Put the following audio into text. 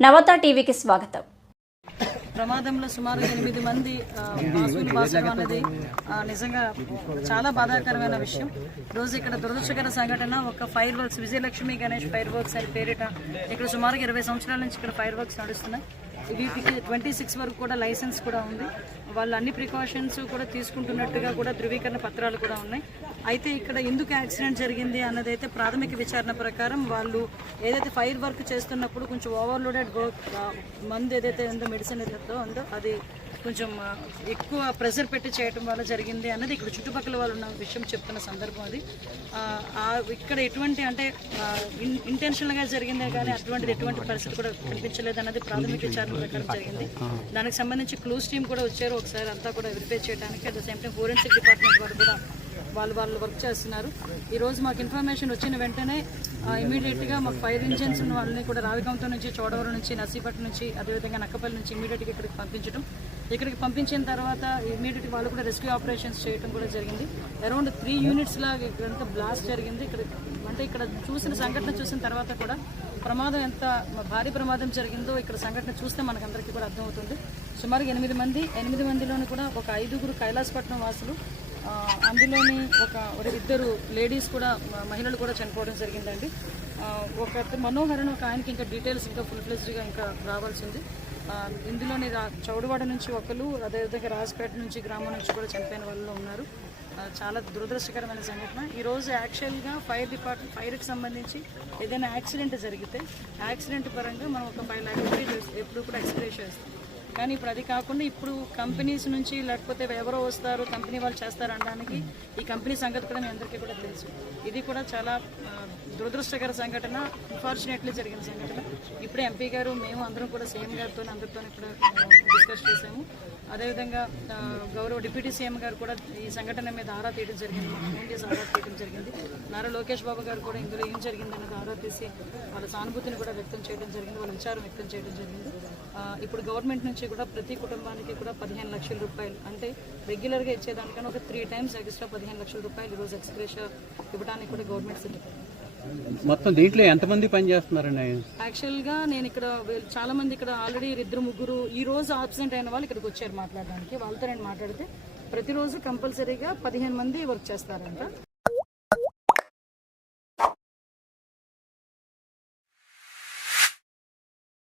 నవత టీవీకి స్వాగతం. ప్రమాదంలో సుమారు ఎనిమిది మంది ఆ, వాసులు అనేది నిజంగా చాలా బాధాకరమైన విషయం. రోజు ఇక్కడ దురదృష్టకర సంఘటన. ఒక fireworks Vijayalakshmi Ganesh fireworks అని పేరిట ఇక్కడ సుమారుగా ఇరవై సంవత్సరాల నుంచి ఇక్కడ ఫైర్ వర్క్స్ నడుస్తున్నాయి. వీటికి ట్వంటీ సిక్స్ వరకు కూడా లైసెన్స్ కూడా ఉంది. వాళ్ళు అన్ని ప్రికాషన్స్ కూడా తీసుకుంటున్నట్టుగా కూడా ధృవీకరణ పత్రాలు కూడా ఉన్నాయి. అయితే ఇక్కడ ఎందుకు యాక్సిడెంట్ జరిగింది అన్నదైతే ప్రాథమిక విచారణ ప్రకారం వాళ్ళు ఏదైతే ఫైర్ వర్క్ చేస్తున్నప్పుడు కొంచెం ఓవర్లోడెడ్ గో మందు ఏదైతే ఉందో మెడిసిన్ ఏదైతే ఉందో అది కొంచెం ఎక్కువ ప్రెషర్ పెట్టి చేయటం వల్ల జరిగింది అన్నది ఇక్కడ చుట్టుపక్కల వాళ్ళు ఉన్న విషయం చెప్తున్న సందర్భం అది. ఇక్కడ ఎటువంటి అంటే ఇంటెన్షనల్గా జరిగిందే కానీ అటువంటిది ఎటువంటి పరిస్థితి కూడా కనిపించలేదు అన్నది ప్రాథమిక విచారణ ప్రకారం జరిగింది. దానికి సంబంధించి క్లూస్ టీమ్ కూడా వచ్చారు ఒకసారి అంతా కూడా వెరిఫై చేయడానికి at the same time forensic department వారు కూడా వాళ్ళు వాళ్ళు వర్క్ చేస్తున్నారు. ఈరోజు మాకు ఇన్ఫర్మేషన్ వచ్చిన వెంటనే ఇమీడియట్గా మాకు ఫైర్ ఇంజిన్స్ ఉన్న వాళ్ళని కూడా రావికంతో నుంచి చోడవరం నుంచి నర్సీపట్నం నుంచి అదేవిధంగా నక్కపల్లి నుంచి ఇమీడియట్గా ఇక్కడికి పంపించడం ఇక్కడికి పంపించిన తర్వాత ఇమీడియట్ వాళ్ళు కూడా రెస్క్యూ ఆపరేషన్స్ చేయడం కూడా జరిగింది. అరౌండ్ త్రీ యూనిట్స్ లాగా ఇక్కడ బ్లాస్ట్ జరిగింది. ఇక్కడ అంటే ఇక్కడ చూసిన సంఘటన చూసిన తర్వాత కూడా ప్రమాదం ఎంత భారీ ప్రమాదం జరిగిందో ఇక్కడ సంఘటన చూస్తే మనకందరికీ కూడా అర్థమవుతుంది. సుమారు ఎనిమిది మంది ఎనిమిది మందిలోని కూడా ఒక ఐదుగురు కైలాసపట్నం వాసులు అందులోని ఒక ఇద్దరు లేడీస్ కూడా మహిళలు కూడా చనిపోవడం జరిగిందండి. ఒక అతను మనోహరన్ ఒక ఆయనకి ఇంకా డీటెయిల్స్ ఇంకా ఫుల్ ఫ్లెజ్డ్గా ఇంకా రావాల్సింది ఉంది. ఇందులోని రా చౌడవాడ నుంచి ఒకరు అదేవిధంగా రాజపేట నుంచి గ్రామం నుంచి కూడా చనిపోయిన వాళ్ళు ఉన్నారు. చాలా దురదృష్టకరమైన సంఘటన. ఈరోజు యాక్చువల్గా ఫైర్ డిపార్ట్మెంట్ ఫైర్కి సంబంధించి ఏదైనా యాక్సిడెంట్ జరిగితే యాక్సిడెంట్ పరంగా మనం ఒక ఫైవ్ ల్యాక్ రూపీస్ ఎప్పుడు కూడా ఎక్స్ప్రెస్ చేస్తాం. కానీ ఇప్పుడు అది కాకుండా ఇప్పుడు కంపెనీస్ నుంచి లేకపోతే ఎవరో వస్తారు కంపెనీ వాళ్ళు చేస్తారు అనడానికి ఈ కంపెనీ సంగతి కూడా మీ అందరికీ కూడా తెలుసు. ఇది కూడా చాలా దురదృష్టకర సంఘటన. అన్ఫార్చునేట్లీ జరిగిన సంఘటన. ఇప్పుడే ఎంపీ గారు మేము అందరం కూడా సీఎం గారితో అందరితో కూడా డిస్కస్ చేసాము అదేవిధంగా గౌరవ డిప్యూటీ సీఎం గారు కూడా ఈ సంఘటన మీద ఆరా తీయడం జరిగింది. ఫోన్ ఆరా తీయడం జరిగింది. నారా లోకేష్ బాబు గారు కూడా ఇందులో ఏం జరిగింది అన్నది ఆరా తీసి వాళ్ళ సానుభూతిని కూడా వ్యక్తం చేయడం జరిగింది. వాళ్ళ విచారం వ్యక్తం చేయడం జరిగింది. ఇప్పుడు గవర్నమెంట్ నుంచి కూడా ప్రతి కుటుంబానికి కూడా పదిహేను లక్షల రూపాయలు అంటే రెగ్యులర్గా ఇచ్చేదానికన్నా ఒక త్రీ టైమ్స్ ఎక్స్ట్రా పదిహేను లక్షల రూపాయలు ఈరోజు ఎక్స్ప్రెస్ ఇవ్వడానికి కూడా గవర్నమెంట్ సిద్ధపడింది మొత్తం దీంట్లో ఎంతమంది పని చేస్తున్నారండి యాక్చువల్గా నేను ఇక్కడ చాలా మంది ఇక్కడ ఆల్రెడీ ఇద్దరు ముగ్గురు ఈ రోజు ఆబ్సెంట్ అయిన వాళ్ళు ఇక్కడికి వచ్చారు మాట్లాడడానికి. వాళ్ళతో నేను మాట్లాడితే ప్రతిరోజు కంపల్సరీగా పదిహేను మంది వర్క్ చేస్తారంట.